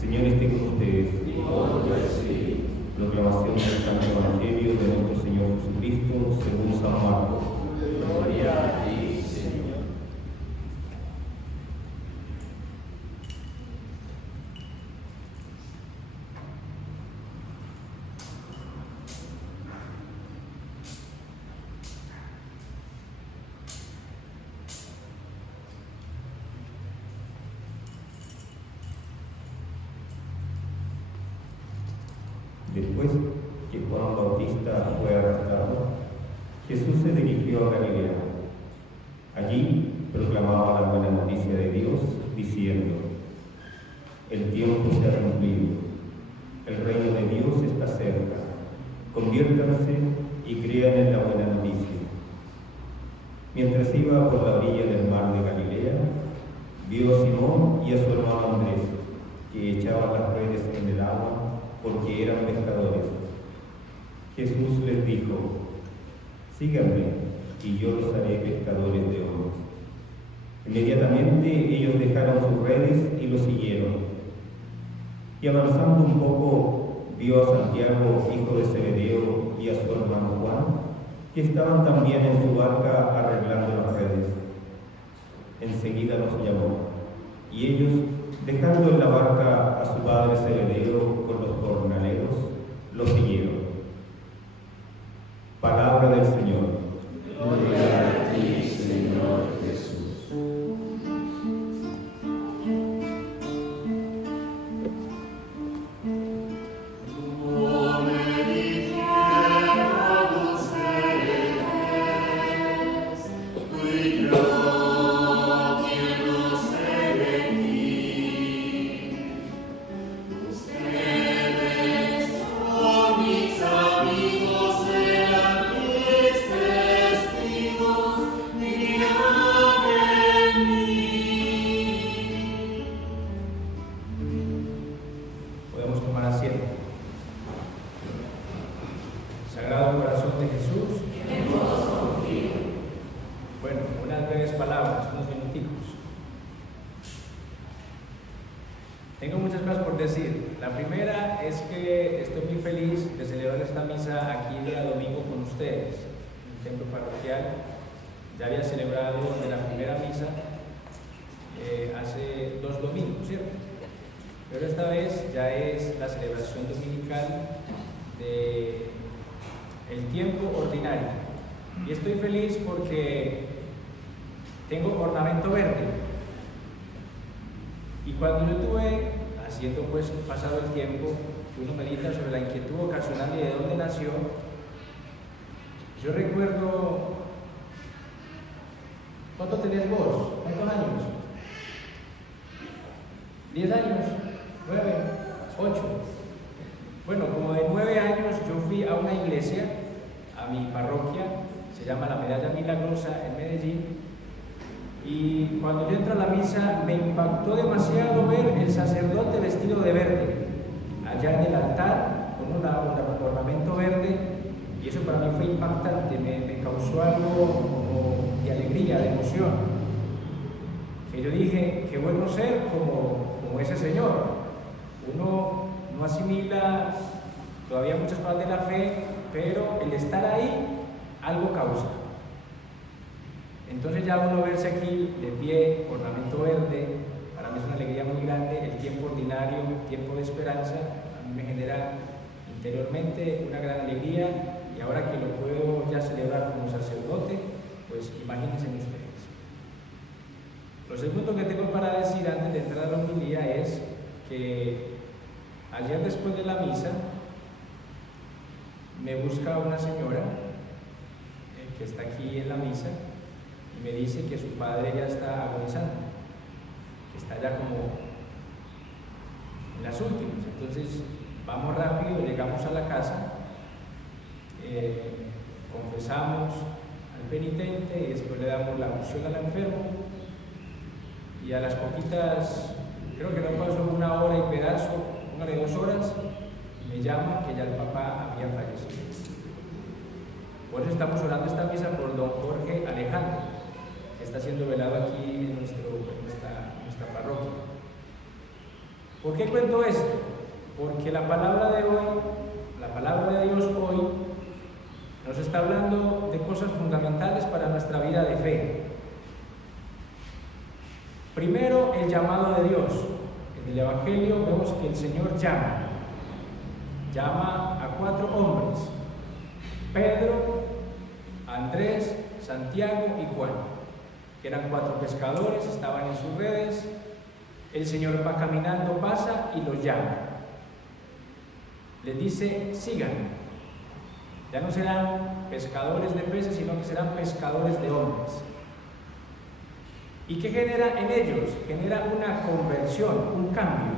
Señor esté con ustedes. Proclamación del Santo Evangelio de nuestro Señor Jesucristo según San Marcos. Gloria a ti, Señor. Después que Juan Bautista fue arrestado, Jesús se dirigió a Galilea. Allí proclamaba la buena noticia de Dios, diciendo: el tiempo se ha cumplido, el reino de Dios está cerca, conviértanse y crean en la buena noticia. Mientras iba por la orilla del mar de Galilea, vio a Simón y a su hermano Andrés, que echaban las redes en el agua porque eran pescadores. Jesús les dijo: síganme, y yo los haré pescadores de hombres. Inmediatamente ellos dejaron sus redes y lo siguieron. Y avanzando un poco, vio a Santiago, hijo de Zebedeo, y a su hermano Juan, que estaban también en su barca arreglando las redes. Enseguida los llamó, y ellos, dejando en la barca a su padre Zebedeo con los jornaleros, lo siguieron. Palabra del Señor. Gloria a ti, Señor Jesús. Podemos tomar asiento. Sagrado Corazón de Jesús, bueno, unas breves palabras, unos minuticos. Tengo muchas cosas por decir. La primera es que estoy muy feliz de celebrar esta misa aquí día domingo con ustedes, en el templo parroquial. Ya había celebrado de la primera misa hace 2 domingos, ¿cierto? Pero esta vez ya es la celebración dominical del tiempo ordinario. Y estoy feliz porque tengo ornamento verde. Y cuando yo estuve haciendo pues pasado el tiempo, que uno medita sobre la inquietud ocasional y de dónde nació, yo recuerdo, ¿cuánto tenías vos? ¿Cuántos años? 10 años, 9, 8. Bueno, como de 9 años yo fui a una iglesia, a mi parroquia, se llama La Medalla Milagrosa en Medellín, y cuando yo entro a la misa me impactó demasiado ver el sacerdote vestido de verde, allá en el altar, con un ornamento verde, y eso para mí fue impactante, me causó algo como de alegría, de emoción, que yo dije, qué bueno ser como ese señor. Uno no asimila todavía muchas cosas de la fe, pero el estar ahí algo causa. Entonces ya uno verse aquí de pie, ornamento verde, para mí es una alegría muy grande. El tiempo ordinario, tiempo de esperanza, a mí me genera interiormente una gran alegría, y ahora que lo puedo ya celebrar como sacerdote, pues imagínense ustedes. Lo segundo que tengo para decir antes de entrar a la homilía es que ayer después de la misa me busca una señora que está aquí en la misa y me dice que su padre ya está agonizando, que está ya como en las últimas. Entonces vamos rápido, llegamos a la casa, confesamos al penitente y después le damos la unción al enfermo. Y a las poquitas, creo que no pasó 1 hora y pedazo, 1 o 2 horas, me llama que ya el papá había fallecido. Por eso estamos orando esta misa por don Jorge Alejandro, que está siendo velado aquí en nuestra parroquia. ¿Por qué cuento esto? Porque la palabra de hoy, la palabra de Dios hoy, nos está hablando de cosas fundamentales para nuestra vida de fe. Primero, el llamado de Dios. En el Evangelio vemos que el Señor llama a 4 hombres: Pedro, Andrés, Santiago y Juan, que eran 4 pescadores, estaban en sus redes. El Señor va caminando, pasa y los llama. Les dice: síganme. Ya no serán pescadores de peces, sino que serán pescadores de hombres. ¿Y qué genera en ellos? Genera una conversión, un cambio.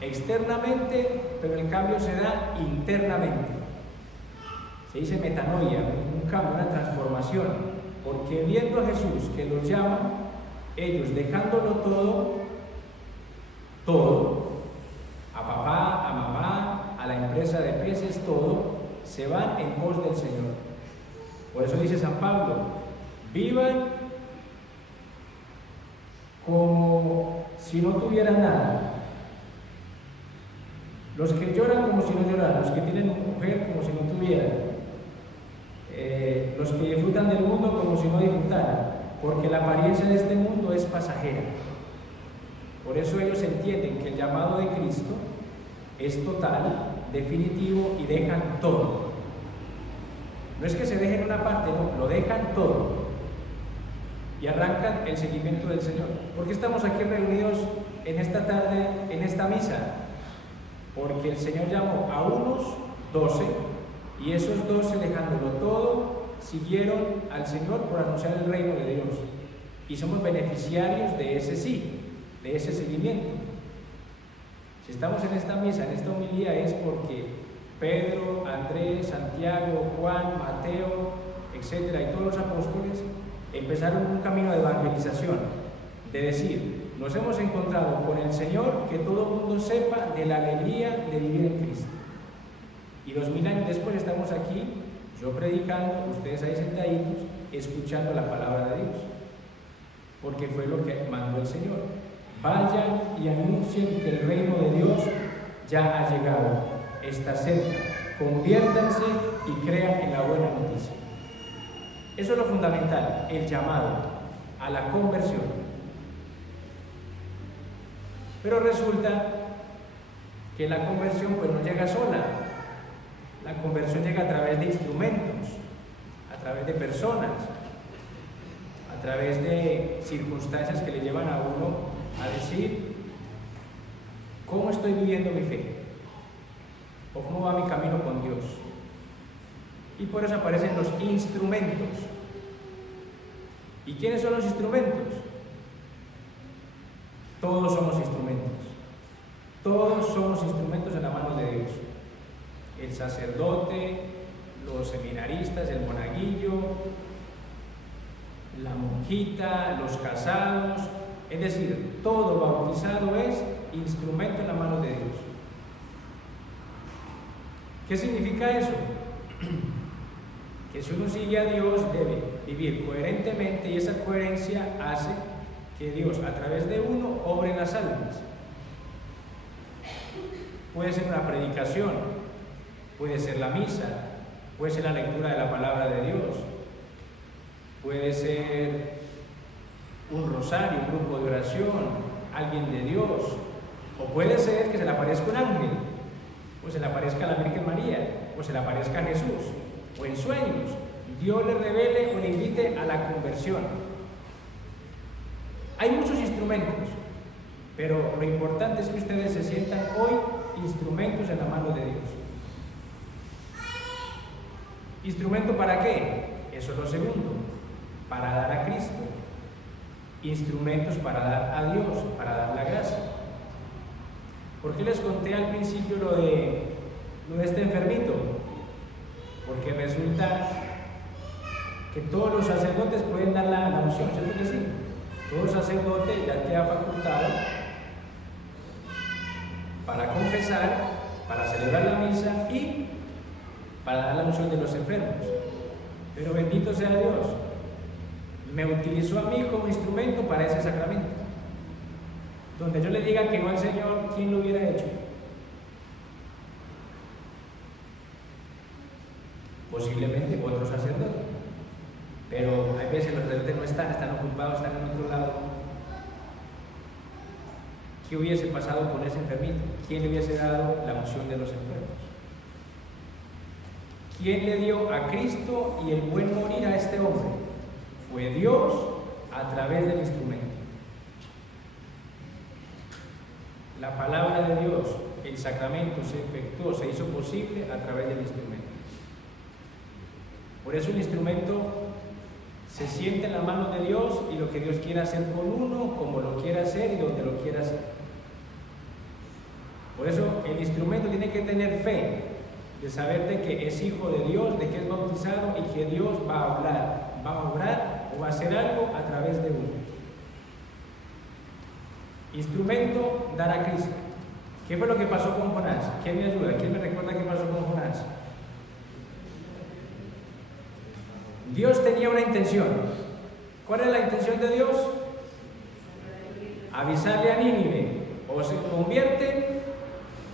Externamente, pero el cambio se da internamente. Se dice metanoia, un cambio, una transformación. Porque viendo a Jesús que los llama, ellos dejándolo todo, a papá, a mamá, a la empresa de peces, todo, se van en pos del Señor. Por eso dice San Pablo: vivan como si no tuvieran nada. Los que lloran como si no lloraran, los que tienen mujer como si no tuvieran, los que disfrutan del mundo como si no disfrutaran, porque la apariencia de este mundo es pasajera. Por eso ellos entienden que el llamado de Cristo es total, definitivo, y dejan todo. No es que se dejen una parte, no, lo dejan todo y arrancan el seguimiento del Señor. ¿Por qué estamos aquí reunidos en esta tarde, en esta misa? Porque el Señor llamó a unos 12, y esos 12, dejándolo todo, siguieron al Señor por anunciar el reino de Dios, y somos beneficiarios de ese sí, de ese seguimiento. Si estamos en esta misa, en esta homilía, es porque Pedro, Andrés, Santiago, Juan, Mateo, etcétera, y todos los apóstoles empezaron un camino de evangelización, de decir: nos hemos encontrado con el Señor, que todo el mundo sepa de la alegría de vivir en Cristo. Y 2000 años después estamos aquí, yo predicando, ustedes ahí sentaditos, escuchando la palabra de Dios, porque fue lo que mandó el Señor: vayan y anuncien que el reino de Dios ya ha llegado, está cerca, conviértanse y crean en la buena noticia. Eso es lo fundamental, el llamado a la conversión. Pero resulta que la conversión pues no llega sola. La conversión llega a través de instrumentos, a través de personas, a través de circunstancias que le llevan a uno a decir: ¿cómo estoy viviendo mi fe? ¿O cómo va mi camino con Dios? Y por eso aparecen los instrumentos. ¿Y quiénes son los instrumentos? Todos somos instrumentos. Todos somos instrumentos en la mano de Dios. El sacerdote, los seminaristas, el monaguillo, la monjita, los casados, es decir, todo bautizado es instrumento en la mano de Dios. ¿Qué significa eso? Que si uno sigue a Dios debe vivir coherentemente, y esa coherencia hace que Dios a través de uno obre en las almas. Puede ser una predicación, puede ser la misa, puede ser la lectura de la palabra de Dios, puede ser un rosario, un grupo de oración, alguien de Dios, o puede ser que se le aparezca un ángel, o se le aparezca a la Virgen María, o se le aparezca a Jesús, o en sueños, Dios le revele o le invite a la conversión. Hay muchos instrumentos, pero lo importante es que ustedes se sientan hoy instrumentos en la mano de Dios. ¿Instrumento para qué? Eso es lo segundo, para dar a Cristo. Instrumentos para dar a Dios, para dar la gracia. ¿Por qué les conté al principio lo de este enfermito? Porque resulta que todos los sacerdotes pueden dar la unción, ¿cierto que sí? Todo sacerdote ya queda facultado para confesar, para celebrar la misa y para dar la unción de los enfermos. Pero bendito sea Dios, me utilizó a mí como instrumento para ese sacramento. donde yo le diga que no al Señor, ¿quién lo hubiera hecho? Posiblemente otro sacerdote, pero hay veces los sacerdotes no están ocupados, están en otro lado. ¿Qué hubiese pasado con ese enfermito? ¿Quién le hubiese dado la unción de los enfermos? ¿Quién le dio a Cristo y el buen morir a este hombre? Fue Dios a través del instrumento. La palabra de Dios, el sacramento se efectuó, se hizo posible a través del instrumento. Por eso el instrumento se siente en la mano de Dios y lo que Dios quiere hacer con uno, como lo quiera hacer y donde lo quiera hacer. Por eso el instrumento tiene que tener fe, de saber de que es hijo de Dios, de que es bautizado y que Dios va a obrar o va a hacer algo a través de uno. Instrumento, dar a Cristo. ¿Qué fue lo que pasó con Jonás? ¿Quién me ayuda? ¿Quién me recuerda qué pasó con Jonás? Dios tenía una intención. ¿Cuál es la intención de Dios? Avisarle a Nínive, o se convierte,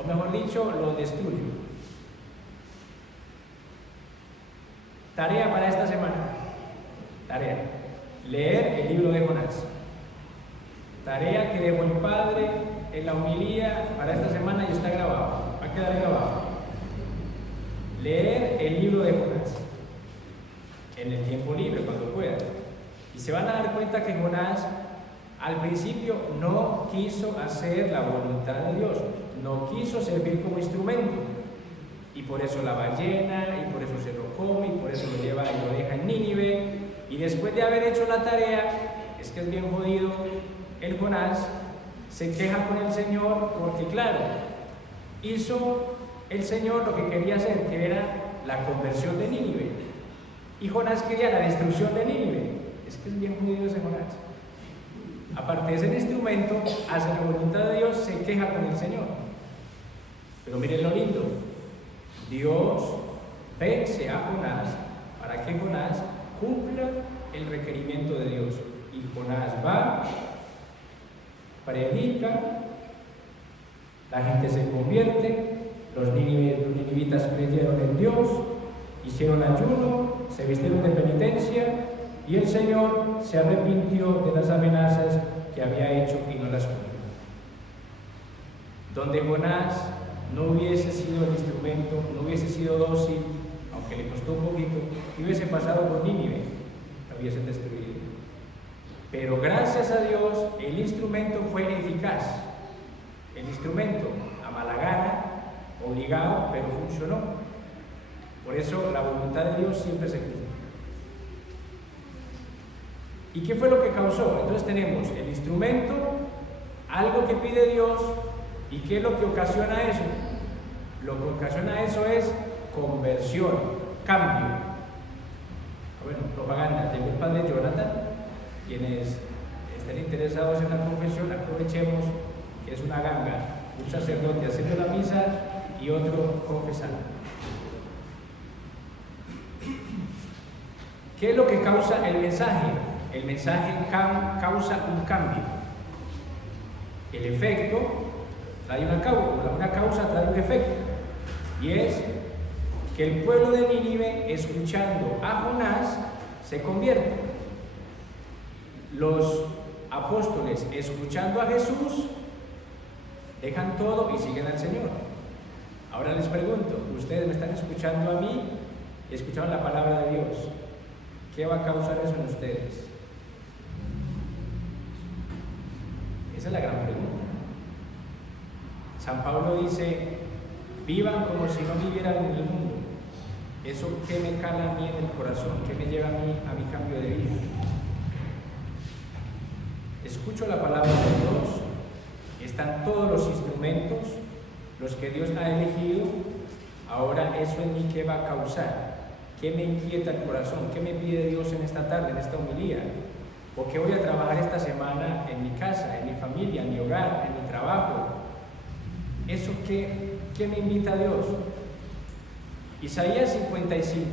o mejor dicho, lo destruye. Tarea para esta semana. Tarea. Leer el libro de Jonás. Tarea que dejó el Padre en la homilía para esta semana y está grabado. Va a quedar grabado. Leer el libro de Jonás. En el tiempo libre, cuando pueda. Y se van a dar cuenta que Jonás al principio no quiso hacer la voluntad de Dios, no quiso servir como instrumento. Y por eso la ballena, y por eso se lo come, y por eso lo lleva y lo deja en Nínive. Y después de haber hecho la tarea, es que es bien jodido, el Jonás se queja con el Señor porque, claro, hizo el Señor lo que quería hacer, que era la conversión de Nínive. Y Jonás quería la destrucción de Nínive. Es que es bien jodido ese Jonás. Aparte de ser instrumento, hace la voluntad de Dios, se queja con el Señor. Pero miren lo lindo. Dios vence a Jonás para que Jonás cumpla el requerimiento de Dios. Y Jonás va, predica, la gente se convierte, los ninivitas creyeron en Dios, hicieron ayuno, se vistieron de penitencia y el Señor se arrepintió de las amenazas que había hecho y no las cumplió. Donde Jonás no hubiese sido el instrumento, no hubiese sido dócil, aunque le costó un poquito, hubiese pasado por Nínive, lo hubiesen destruido. Pero gracias a Dios, el instrumento fue eficaz. El instrumento, a mala gana, obligado, pero funcionó. Por eso la voluntad de Dios siempre se cumple. ¿Y qué fue lo que causó? Entonces tenemos el instrumento, algo que pide Dios, ¿y qué es lo que ocasiona eso? Lo que ocasiona eso es conversión, cambio. Bueno, propaganda. Llegó el padre Jonathan. Quienes estén interesados en la confesión, aprovechemos que es una ganga, un sacerdote haciendo la misa y otro confesando. ¿Qué es lo que causa el mensaje? El mensaje causa un cambio. El efecto trae una causa trae un efecto. Y es que el pueblo de Nínive, escuchando a Jonás, se convierte. Los apóstoles, escuchando a Jesús, dejan todo y siguen al Señor. Ahora les pregunto, ustedes me están escuchando a mí y escucharon la palabra de Dios. ¿Qué va a causar eso en ustedes? Esa es la gran pregunta. San Pablo dice, vivan como si no vivieran en el mundo. ¿Eso qué me cala a mí en el corazón? ¿Qué me lleva a mi cambio de vida? Escucho la palabra de Dios, están todos los instrumentos, los que Dios ha elegido. Ahora eso en mí, ¿qué va a causar? ¿Qué me inquieta el corazón? ¿Qué me pide Dios en esta tarde, en esta homilía? ¿O qué voy a trabajar esta semana en mi casa, en mi familia, en mi hogar, en mi trabajo? ¿Eso qué me invita a Dios? Isaías 55,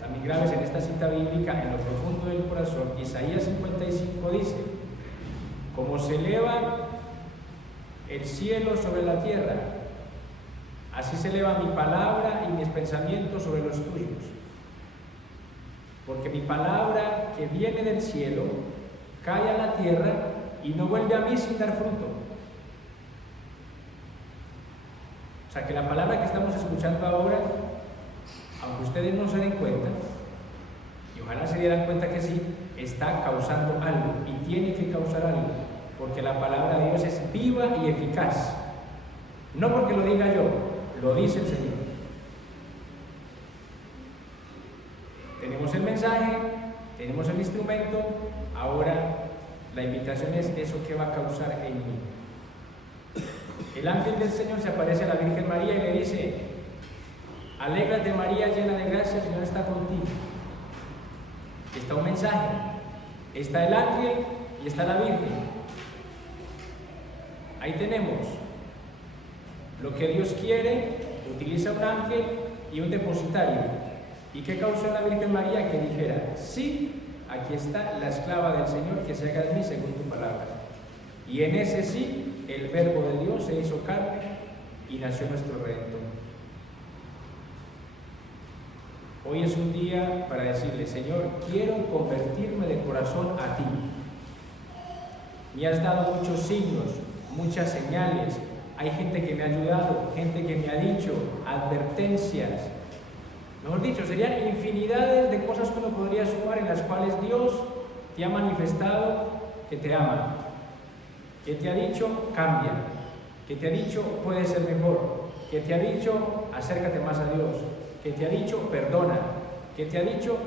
también graves en esta cita bíblica, en lo profundo del corazón, Isaías 55 dice, como se eleva el cielo sobre la tierra. Así se eleva mi palabra y mis pensamientos sobre los tuyos. Porque mi palabra que viene del cielo cae a la tierra y no vuelve a mí sin dar fruto. O sea que la palabra que estamos escuchando ahora, aunque ustedes no se den cuenta, y ojalá se dieran cuenta que sí, está causando algo y tiene que causar algo, porque la palabra de Dios es viva y eficaz. No porque lo diga yo, lo dice el Señor. Tenemos el mensaje, tenemos el instrumento, ahora la invitación es eso que va a causar en mí. El ángel del Señor se aparece a la Virgen María y le dice: alégrate María, llena de gracia, el Señor está contigo. Está un mensaje, está el ángel y está la Virgen. Ahí tenemos lo que Dios quiere, utiliza un ángel y un depositario. ¿Y qué causó la Virgen María? Que dijera: sí, aquí está la esclava del Señor, que se haga en mí según tu palabra. Y en ese sí, el verbo de Dios se hizo carne y nació nuestro Redentor. Hoy es un día para decirle: Señor, quiero convertirme de corazón a ti. Me has dado muchos signos, muchas señales. Hay gente que me ha ayudado, gente que me ha dicho advertencias. Mejor dicho, serían infinidades de cosas que uno podría sumar en las cuales Dios te ha manifestado que te ama, que te ha dicho cambia, que te ha dicho puedes ser mejor, que te ha dicho acércate más a Dios, que te ha dicho perdona, que te ha dicho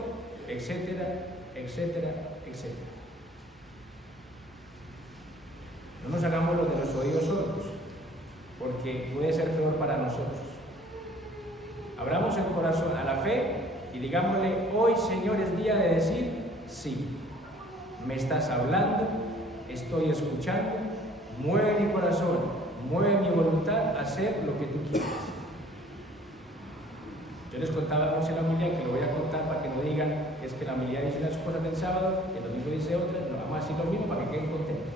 etcétera, etcétera, etcétera. No nos hagamos los de los oídos sordos, porque puede ser peor para nosotros. Abramos el corazón a la fe y digámosle: hoy, Señor, es día de decir sí. Me estás hablando, estoy escuchando, mueve mi corazón, mueve mi voluntad a hacer lo que tú quieres. Yo les contaba en la homilía, que lo voy a contar para que no digan es que la homilía dice unas cosas del sábado, el domingo dice otras. No, vamos a decir lo mismo para que queden contentos.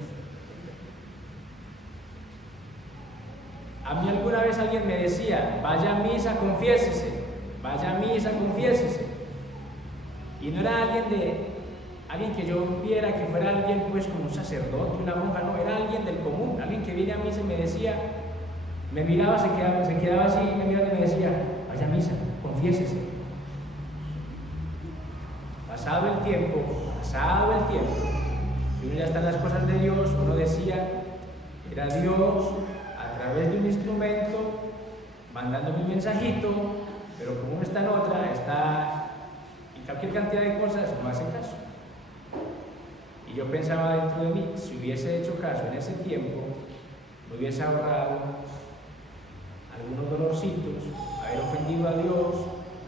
A mí alguna vez alguien me decía: vaya a misa, confiésese, vaya a misa, confiésese. Y no era alguien que yo viera que fuera alguien pues como un sacerdote, una monja, no, era alguien del común, alguien que viene a misa y me decía, me miraba, se quedaba así, me miraba y me decía: vaya a misa, confiésese. Pasado el tiempo, y uno ya está en las cosas de Dios, uno decía, era Dios a través de un instrumento mandándome un mensajito, pero como uno está en otra, está en cualquier cantidad de cosas, no hace caso. Y yo pensaba dentro de mí, si hubiese hecho caso en ese tiempo, me hubiese ahorrado algunos dolorcitos, haber ofendido a Dios,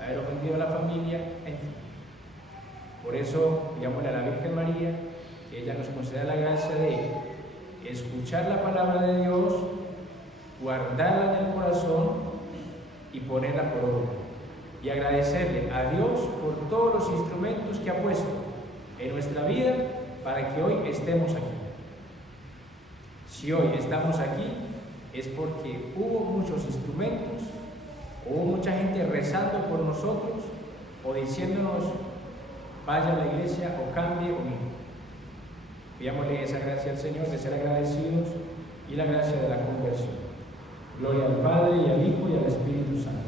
haber ofendido a la familia, en fin. Por eso, digámosle a la Virgen María, que ella nos conceda la gracia de escuchar la palabra de Dios, guardarla en el corazón y ponerla por obra. Y agradecerle a Dios por todos los instrumentos que ha puesto en nuestra vida para que hoy estemos aquí. Si hoy estamos aquí es porque hubo muchos instrumentos, hubo mucha gente rezando por nosotros o diciéndonos vaya a la iglesia o cambie o no. Pidámosle esa gracia al Señor de ser agradecidos y la gracia de la conversión. Gloria al Padre y al Hijo y al Espíritu Santo.